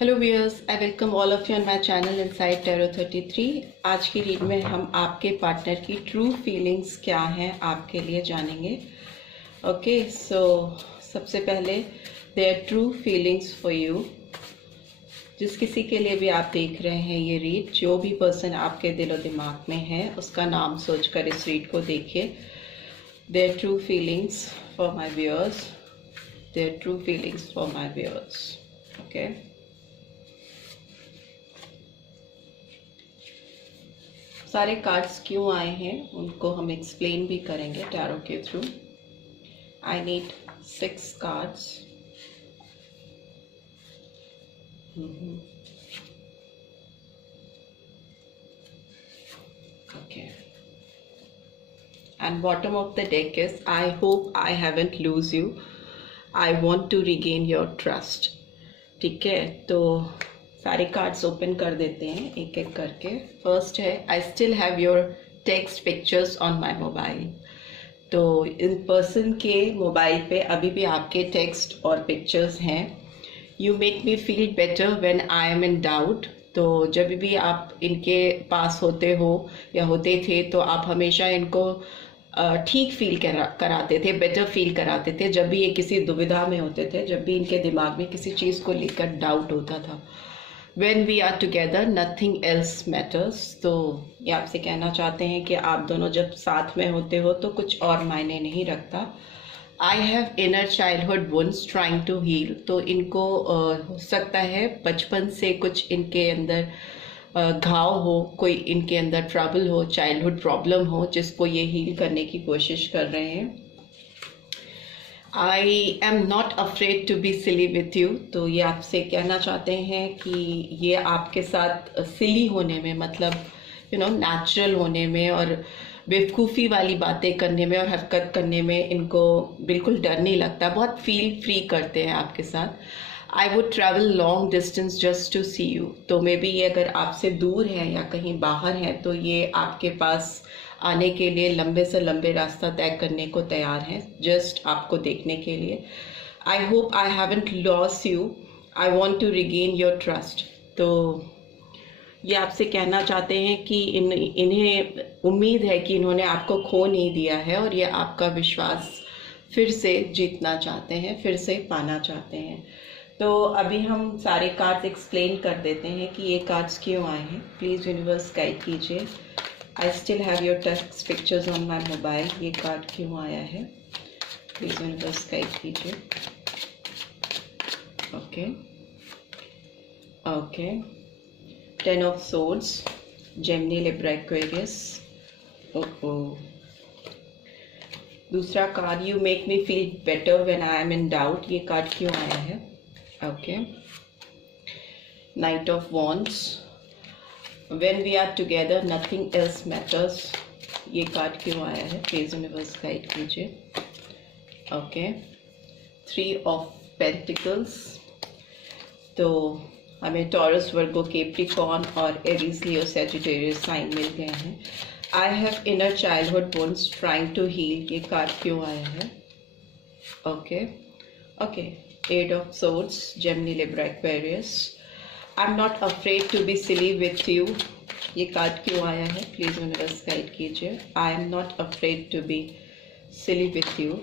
Hello viewers, I welcome all of you on my channel inside tarot 33। आज की read में हम आपके पार्टनर की ट्रू फीलिंग्स क्या हैं आपके लिए जानेंगे। ओके, सो सबसे पहले their true feelings for you. जिस किसी के लिए भी आप देख रहे हैं ये रीड, जो भी पर्सन आपके दिलो दिमाग में है उसका नाम सोचकर इस रीड को देखिए। Their true feelings for my viewers, their true feelings for my viewers. Okay, सारे कार्ड्स क्यों आए हैं उनको हम एक्सप्लेन भी करेंगे टैरो के through. I need 6 cards. Okay, and bottom of the deck is I hope I haven't lose you, I want to regain your trust. ठीक है, तो सारे कार्ड्स ओपन कर देते हैं एक एक करके। फर्स्ट है I still have your text pictures on my mobile. तो इन पर्सन के मोबाइल पे अभी भी आपके टेक्स्ट और पिक्चर्स हैं। You make me feel better when I am in doubt. तो जब भी आप इनके पास होते हो या होते थे तो आप हमेशा इनको ठीक फील कराते थे, बेटर फील कराते थे जब भी ये किसी दुविधा में होते थे, जब भी इनके दिमाग में किसी चीज़ को लेकर डाउट होता था। When we are together, nothing else matters। तो ये आपसे कहना चाहते हैं कि आप दोनों जब साथ में होते हो तो कुछ और मायने नहीं रखता। I have inner childhood wounds trying to heal। तो इनको हो सकता है बचपन से कुछ इनके अंदर घाव हो, कोई इनके अंदर ट्रबल हो, चाइल्डहुड प्रॉब्लम हो जिसको ये हील करने की कोशिश कर रहे हैं। I am not afraid to be silly with you. तो ये आपसे कहना चाहते हैं कि ये आपके साथ सिली होने में, मतलब नेचुरल होने में और बेवकूफ़ी वाली बातें करने में और हरकत करने में इनको बिल्कुल डर नहीं लगता, बहुत फील फ्री करते हैं आपके साथ। I would travel long distance just to see you. तो मे बी ये अगर आपसे दूर है या कहीं बाहर है तो ये आपके पास आने के लिए लंबे से लंबे रास्ता तय करने को तैयार हैं, जस्ट आपको देखने के लिए। I hope I haven't lost you, I want to regain your trust. तो ये आपसे कहना चाहते हैं कि इन्हें उम्मीद है कि इन्होंने आपको खो नहीं दिया है और ये आपका विश्वास फिर से जीतना चाहते हैं, फिर से पाना चाहते हैं। तो अभी हम सारे कार्ड्स एक्सप्लेन कर देते हैं कि ये कार्ड्स क्यों आए हैं। प्लीज़ यूनिवर्स गाइड कीजिए। I still have your text pictures on my mobile, ये कार्ड क्यों आया है? प्लीज यूनिवर्स गाइड कीजिए। Okay okay, 10 of swords, Gemini, Libra, Aquarius. ओहो, दूसरा card you make me feel better when I am in doubt, ये card क्यों आया है? Okay, night of wands, When we are together, nothing else matters, ये card क्यों आया है? प्लीज यूनिवर्स गाइड कीजिए। Okay, 3 of pentacles. तो हमें टॉरस, वर्गो, कैप्रिकॉर्न और एरीज, लियो, सैजिटेरियस साइन मिल गए हैं। I have inner childhood wounds trying to heal, ये कार्ड क्यों आया है? Okay okay, 8 of swords, Gemini, Libra, Aquarius. I'm not afraid to be silly with you, ये card क्यों आया है? प्लीज यूनिवर्स गाइड कीजिए। I am not afraid to be silly with you,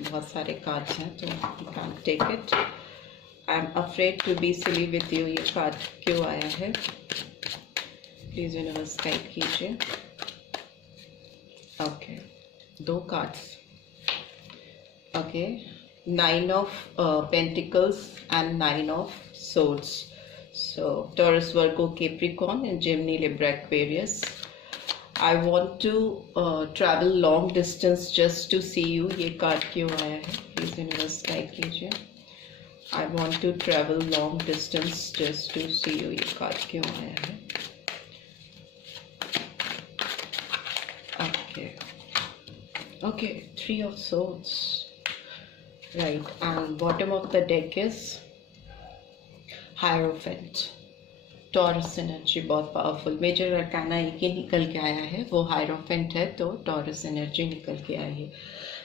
बहुत सारे कार्ड्स हैं तो you can't take it। I am afraid to be silly with you, ये कार्ड क्यों आया है? प्लीज यूनिवर्स गाइड कीजिए। Okay, 2 cards. Okay, 9 of pentacles and 9 of swords. So Taurus, Virgo, Capricorn and Gemini, Libra, Aquarius. I want to travel long distance just to see you, ये card क्यों आया है? Please universe guide कीजिए। I want to travel long distance just to see you, ये card क्यों आया है? Okay okay, 3 of swords, right, and bottom of the deck is hierophant. Taurus energy बहुत पावरफुल, मेजर अरकाना एक ही निकल के आया है, वो हायरोफेंट है, तो टॉरस एनर्जी निकल के आई है।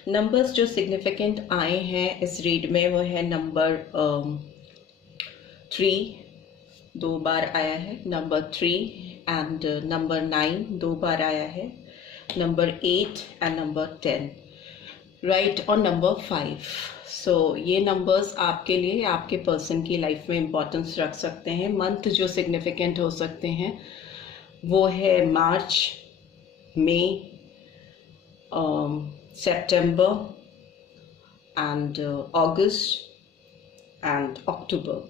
नंबर्स जो सिग्निफिकेंट आए हैं इस रीड में वो है नंबर 3, 2 बार आया है, नंबर 3 एंड नंबर 9 2 बार आया है, नंबर 8 एंड नंबर 10, राइट, और नंबर 5। सो ये नंबर्स आपके लिए, आपके पर्सन की लाइफ में इम्पोर्टेंस रख सकते हैं। मंथ जो सिग्निफिकेंट हो सकते हैं वो है मार्च, मई, सितंबर एंड अगस्त एंड अक्टूबर,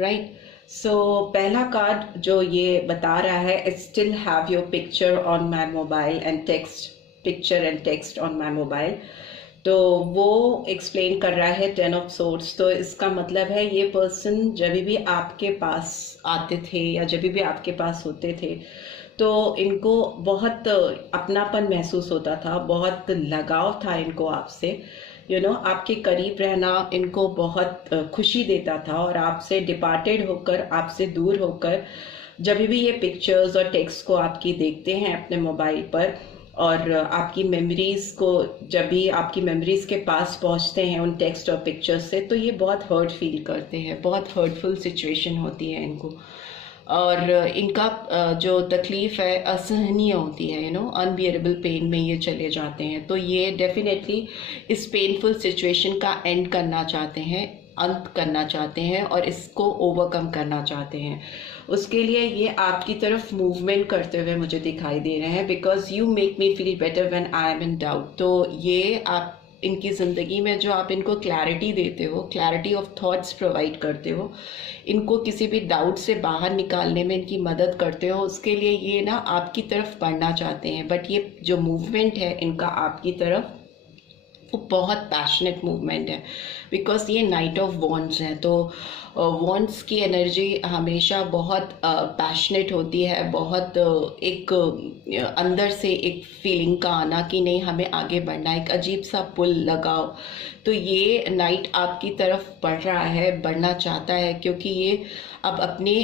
राइट। सो पहला कार्ड जो ये बता रहा है, it still have your picture on my mobile and text, picture and text on my mobile. तो वो एक्सप्लेन कर रहा है 10 ऑफ सोर्ड्स। तो इसका मतलब है ये पर्सन जब भी आपके पास आते थे या जब भी आपके पास होते थे तो इनको बहुत अपनापन महसूस होता था, बहुत लगाव था इनको आपसे, आपके करीब रहना इनको बहुत खुशी देता था। और आपसे डिपार्टेड होकर, आपसे दूर होकर जब भी ये पिक्चर्स और टेक्स्ट को आपकी देखते हैं अपने मोबाइल पर, और आपकी मेमोरीज को जब भी आपकी मेमोरीज के पास पहुंचते हैं उन टेक्स्ट और पिक्चर्स से, तो ये बहुत हर्ट फील करते हैं, बहुत हर्टफुल सिचुएशन होती है इनको। और इनका जो तकलीफ़ है असहनीय होती है, अनबियरेबल पेन में ये चले जाते हैं। तो ये डेफिनेटली इस पेनफुल सिचुएशन का एंड करना चाहते हैं, अंत करना चाहते हैं और इसको ओवरकम करना चाहते हैं। उसके लिए ये आपकी तरफ मूवमेंट करते हुए मुझे दिखाई दे रहे हैं, because you make me feel better when I am in doubt. तो ये आप इनकी ज़िंदगी में जो आप इनको क्लैरिटी देते हो, क्लैरिटी ऑफ थॉट्स प्रोवाइड करते हो, इनको किसी भी डाउट से बाहर निकालने में इनकी मदद करते हो, उसके लिए ये ना आपकी तरफ बढ़ना चाहते हैं। बट ये जो मूवमेंट है इनका आपकी तरफ, वो बहुत पैशनेट मूवमेंट है, बिकॉज ये नाइट ऑफ वॉन्ड्स हैं। तो वॉन्ड्स की एनर्जी हमेशा बहुत पैशनेट होती है, बहुत एक अंदर से एक फीलिंग का आना कि नहीं हमें आगे बढ़ना, एक अजीब सा पुल लगाओ। तो ये नाइट आपकी तरफ बढ़ रहा है, बढ़ना चाहता है, क्योंकि ये अब अपने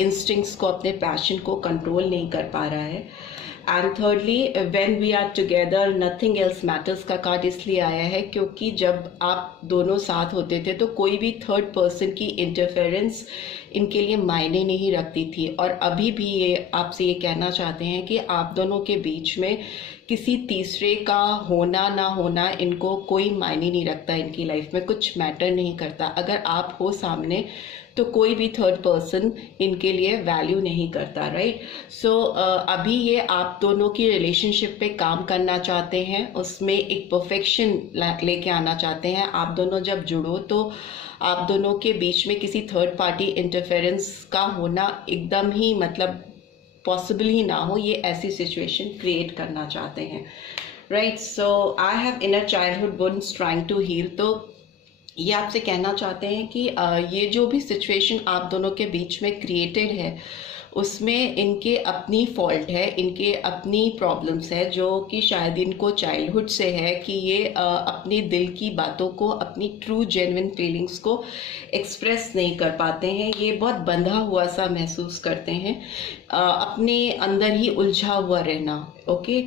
इंस्टिंक्ट्स को, अपने पैशन को कंट्रोल नहीं कर पा रहा है। And thirdly, when we are together nothing else matters का कार्ड इसलिए आया है क्योंकि जब आप दोनों साथ होते थे तो कोई भी थर्ड पर्सन की इंटरफेरेंस इनके लिए मायने नहीं रखती थी। और अभी भी ये आपसे ये कहना चाहते हैं कि आप दोनों के बीच में किसी तीसरे का होना ना होना इनको कोई मायने नहीं रखता, इनकी लाइफ में कुछ मैटर नहीं करता। अगर आप हो सामने तो कोई भी थर्ड पर्सन इनके लिए वैल्यू नहीं करता, राइट। सो अभी ये आप दोनों की रिलेशनशिप पे काम करना चाहते हैं, उसमें एक परफेक्शन लेके आना चाहते हैं। आप दोनों जब जुड़ो तो आप दोनों के बीच में किसी थर्ड पार्टी इंटरफेरेंस का होना एकदम ही मतलब पॉसिबल ही ना हो, ये ऐसी सिचुएशन क्रिएट करना चाहते हैं, right. So I have inner childhood wounds trying to heal. तो ये आपसे कहना चाहते हैं कि ये जो भी सिचुएशन आप दोनों के बीच में क्रिएटेड है उसमें इनके अपनी फॉल्ट है, इनके अपनी प्रॉब्लम्स है, जो कि शायद इनको चाइल्डहुड से है कि ये अपने दिल की बातों को, अपनी ट्रू जेन्युइन फीलिंग्स को एक्सप्रेस नहीं कर पाते हैं। ये बहुत बंधा हुआ सा महसूस करते हैं, अपने अंदर ही उलझा हुआ रहना, ओके।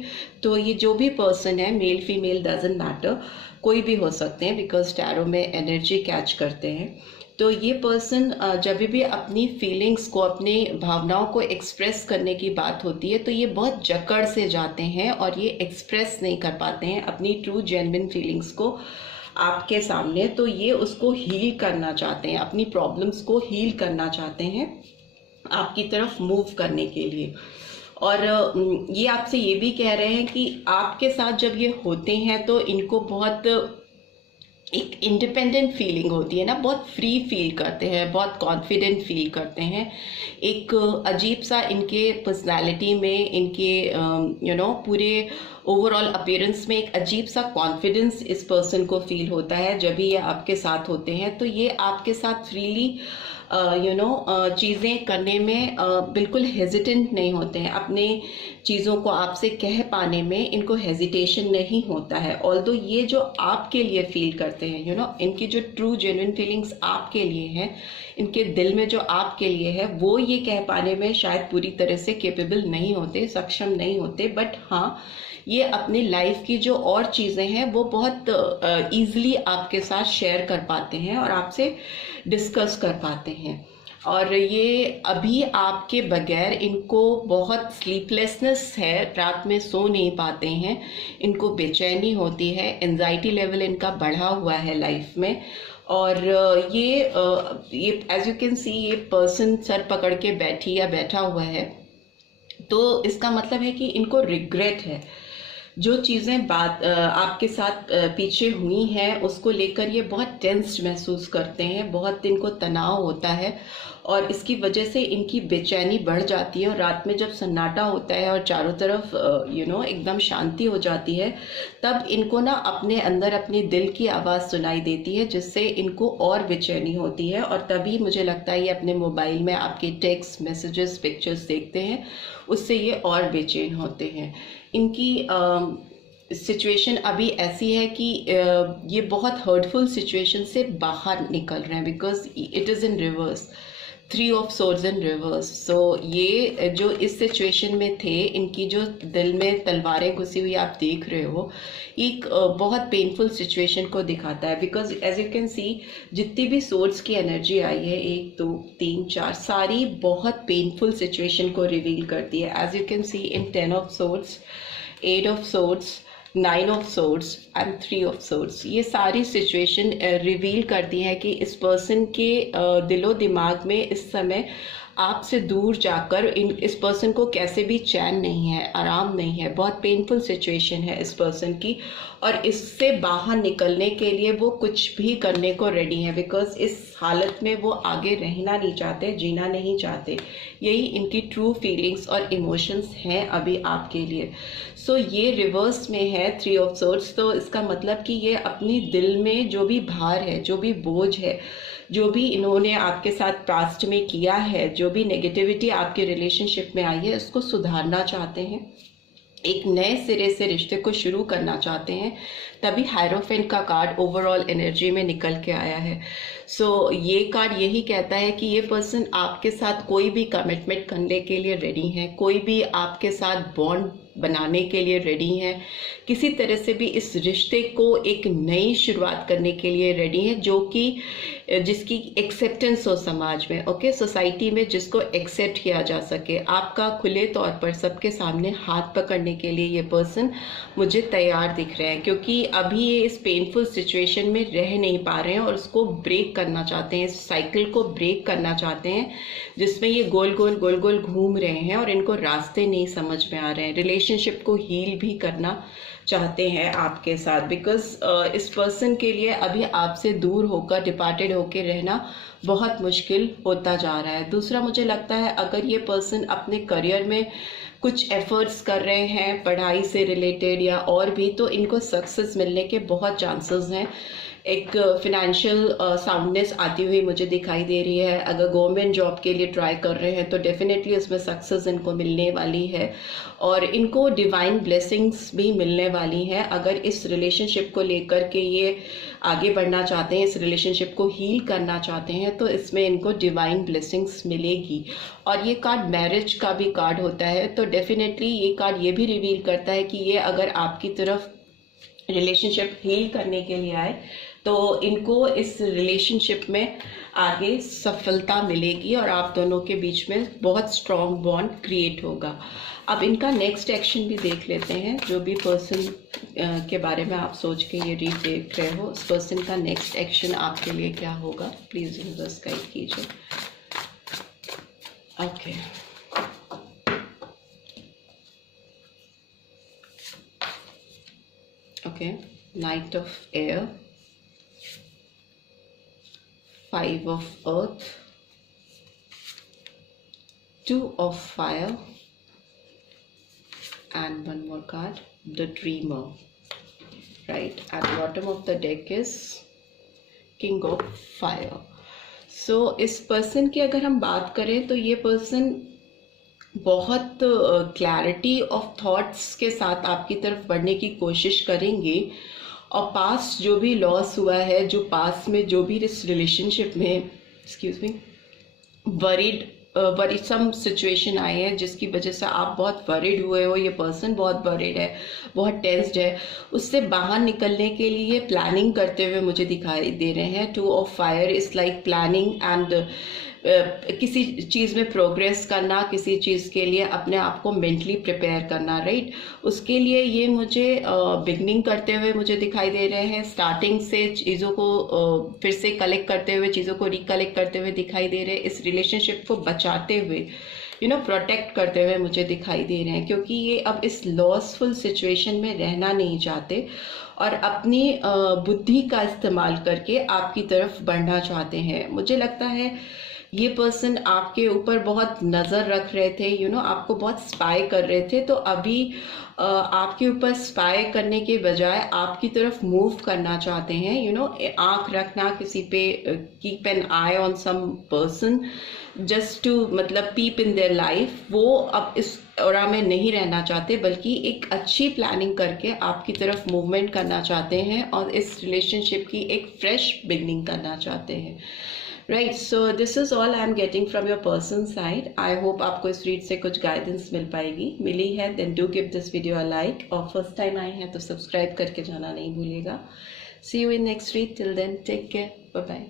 तो ये जो भी पर्सन है, मेल फीमेल डजंट मैटर, कोई भी हो सकते हैं, बिकॉज टैरो में एनर्जी कैच करते हैं। तो ये पर्सन जब भी अपनी फीलिंग्स को, अपनी भावनाओं को एक्सप्रेस करने की बात होती है तो ये बहुत जकड़ से जाते हैं और ये एक्सप्रेस नहीं कर पाते हैं अपनी ट्रू जेन्युइन फीलिंग्स को आपके सामने। तो ये उसको हील करना चाहते हैं, अपनी प्रॉब्लम्स को हील करना चाहते हैं आपकी तरफ मूव करने के लिए। और ये आपसे ये भी कह रहे हैं कि आपके साथ जब ये होते हैं तो इनको बहुत एक इंडिपेंडेंट फीलिंग होती है ना, बहुत फ्री फील करते हैं, बहुत कॉन्फिडेंट फील करते हैं। एक अजीब सा इनके पर्सनालिटी में, इनके पूरे ओवरऑल अपीयरेंस में एक अजीब सा कॉन्फिडेंस इस पर्सन को फील होता है जब भी ये आपके साथ होते हैं। तो ये आपके साथ फ्रीली चीज़ें करने में बिल्कुल हेजिटेंट नहीं होते हैं, अपने चीज़ों को आपसे कह पाने में इनको हेजिटेशन नहीं होता है। ऑल्दो ये जो आपके लिए फील करते हैं, इनकी जो ट्रू जेन्युइन फीलिंग्स आपके लिए हैं, इनके दिल में जो आपके लिए है, वो ये कह पाने में शायद पूरी तरह से कैपेबल नहीं होते, सक्षम नहीं होते। बट हाँ, ये अपनी लाइफ की जो और चीज़ें हैं वो बहुत ईजिली आपके साथ शेयर कर पाते हैं और आपसे डिस्कस कर पाते हैं। और ये अभी आपके बगैर इनको बहुत स्लीपलेसनेस है, रात में सो नहीं पाते हैं, इनको बेचैनी होती है, एंजाइटी लेवल इनका बढ़ा हुआ है लाइफ में। और ये एज यू कैन सी ये पर्सन सर पकड़ के बैठी या बैठा हुआ है, तो इसका मतलब है कि इनको रिग्रेट है। जो चीज़ें बात आपके साथ पीछे हुई हैं उसको लेकर ये बहुत टेंस्ड महसूस करते हैं, बहुत इनको तनाव होता है और इसकी वजह से इनकी बेचैनी बढ़ जाती है। और रात में जब सन्नाटा होता है और चारों तरफ एकदम शांति हो जाती है, तब इनको ना अपने अंदर अपनी दिल की आवाज़ सुनाई देती है, जिससे इनको और बेचैनी होती है। और तभी मुझे लगता है ये अपने मोबाइल में आपके टेक्स्ट मैसेजेस पिक्चर्स देखते हैं, उससे ये और बेचैन होते हैं। इनकी सिचुएशन अभी ऐसी है कि ये बहुत हर्टफुल सिचुएशन से बाहर निकल रहे हैं, because it is in reverse, 3 of swords in reverse. So ये जो इस सिचुएशन में थे, इनकी जो दिल में तलवारें घुसी हुई आप देख रहे हो, एक बहुत पेनफुल सिचुएशन को दिखाता है। Because as you can see जितनी भी सोर्ड्स की एनर्जी आई है, 1 2 3 4, सारी बहुत पेनफुल सिचुएशन को रिवील करती है। As you can see in 10 of swords, 8 of swords, 9 of swords and 3 of swords, ये सारी सिचुएशन रिवील करती है कि इस पर्सन के दिलो दिमाग में इस समय आपसे दूर जाकर इस पर्सन को कैसे भी चैन नहीं है, आराम नहीं है, बहुत पेनफुल सिचुएशन है इस पर्सन की। और इससे बाहर निकलने के लिए वो कुछ भी करने को रेडी है, बिकॉज इस हालत में वो आगे रहना नहीं चाहते, जीना नहीं चाहते। यही इनकी ट्रू फीलिंग्स और इमोशंस हैं अभी आपके लिए। सो ये रिवर्स में है 3 ऑफ सोर्ड्स, तो इसका मतलब कि ये अपनी दिल में जो भी भार है, जो भी बोझ है, जो भी इन्होंने आपके साथ पास्ट में किया है, जो भी नेगेटिविटी आपके रिलेशनशिप में आई है, उसको सुधारना चाहते हैं, एक नए सिरे से रिश्ते को शुरू करना चाहते हैं। तभी हायरोफेंट का कार्ड ओवरऑल एनर्जी में निकल के आया है। सो ये कार्ड यही कहता है कि ये पर्सन आपके साथ कोई भी कमिटमेंट करने के लिए रेडी है, कोई भी आपके साथ बॉन्ड बनाने के लिए रेडी हैं, किसी तरह से भी इस रिश्ते को एक नई शुरुआत करने के लिए रेडी हैं, जो कि जिसकी एक्सेप्टेंस हो समाज में, ओके, सोसाइटी में जिसको एक्सेप्ट किया जा सके। आपका खुले तौर पर सबके सामने हाथ पकड़ने के लिए ये पर्सन मुझे तैयार दिख रहे हैं, क्योंकि अभी ये इस पेनफुल सिचुएशन में रह नहीं पा रहे हैं और उसको ब्रेक करना चाहते हैं, इस साइकिल को ब्रेक करना चाहते हैं जिसमें ये गोल गोल घूम रहे हैं और इनको रास्ते नहीं समझ में आ रहे हैं। रिलेशनशिप को हील भी करना चाहते हैं आपके साथ, बिकॉज इस पर्सन के लिए अभी आपसे दूर होकर, डिपार्टेड होकर रहना बहुत मुश्किल होता जा रहा है। दूसरा, मुझे लगता है अगर ये पर्सन अपने करियर में कुछ एफर्ट्स कर रहे हैं पढ़ाई से रिलेटेड या और भी, तो इनको सक्सेस मिलने के बहुत चांसेस हैं। एक फिनेंशियल साउंडनेस आती हुई मुझे दिखाई दे रही है। अगर गवर्नमेंट जॉब के लिए ट्राई कर रहे हैं तो डेफिनेटली उसमें सक्सेस इनको मिलने वाली है और इनको डिवाइन ब्लेसिंग्स भी मिलने वाली हैं। अगर इस रिलेशनशिप को लेकर के ये आगे बढ़ना चाहते हैं, इस रिलेशनशिप को हील करना चाहते हैं, तो इसमें इनको डिवाइन ब्लेसिंग्स मिलेगी। और ये कार्ड मैरिज का भी कार्ड होता है, तो डेफिनेटली ये कार्ड ये भी रिवील करता है कि ये अगर आपकी तरफ रिलेशनशिप हील करने के लिए आए तो इनको इस रिलेशनशिप में आगे सफलता मिलेगी और आप दोनों के बीच में बहुत स्ट्रॉन्ग बॉन्ड क्रिएट होगा। अब इनका नेक्स्ट एक्शन भी देख लेते हैं। जो भी पर्सन के बारे में आप सोच के ये रीड देख रहे हो, उस पर्सन का नेक्स्ट एक्शन आपके लिए क्या होगा, प्लीज़ यूनिवर्स गाइड कीजिए। Okay, okay, night of air, 5 of earth, 2 of fire, and one more card, the dreamer, right? At the bottom of the deck is king of fire. So इस person की अगर हम बात करें तो ये person बहुत क्लैरिटी ऑफ थॉट्स के साथ आपकी तरफ बढ़ने की कोशिश करेंगे और पास्ट जो भी लॉस हुआ है, जो पास्ट में जो भी इस रिलेशनशिप में एक्सक्यूज मी वरीसम सिचुएशन आई है जिसकी वजह से आप बहुत वरीड हुए हो, ये पर्सन बहुत वरीड है, बहुत टेंस्ड है, उससे बाहर निकलने के लिए प्लानिंग करते हुए मुझे दिखाई दे रहे हैं। 2 of fire is like planning and किसी चीज़ में प्रोग्रेस करना, किसी चीज़ के लिए अपने आप को मेंटली प्रिपेयर करना, राइट। उसके लिए ये मुझे बिगनिंग करते हुए मुझे दिखाई दे रहे हैं, स्टार्टिंग से चीज़ों को फिर से कलेक्ट करते हुए, चीज़ों को रिकलेक्ट करते हुए दिखाई दे रहे हैं, इस रिलेशनशिप को बचाते हुए प्रोटेक्ट करते हुए मुझे दिखाई दे रहे हैं, क्योंकि ये अब इस लॉसफुल सिचुएशन में रहना नहीं चाहते और अपनी बुद्धि का इस्तेमाल करके आपकी तरफ बढ़ना चाहते हैं। मुझे लगता है ये पर्सन आपके ऊपर बहुत नज़र रख रहे थे, आपको बहुत स्पाई कर रहे थे, तो अभी आपके ऊपर स्पाई करने के बजाय आपकी तरफ मूव करना चाहते हैं। आंख रखना किसी पे, keep an eye on some person just to मतलब पीप इन देयर लाइफ, वो अब इस ओरा में नहीं रहना चाहते, बल्कि एक अच्छी प्लानिंग करके आपकी तरफ मूवमेंट करना चाहते हैं और इस रिलेशनशिप की एक फ्रेश बिगनिंग करना चाहते हैं, right. So this is all I am getting from your person side. I hope आपको इस रीड से कुछ गाइडेंस मिल पाएगी। मिली है then do give this video a like, और फर्स्ट टाइम आए हैं तो सब्सक्राइब करके जाना नहीं भूलिएगा। See you in next read, till then take care, bye bye.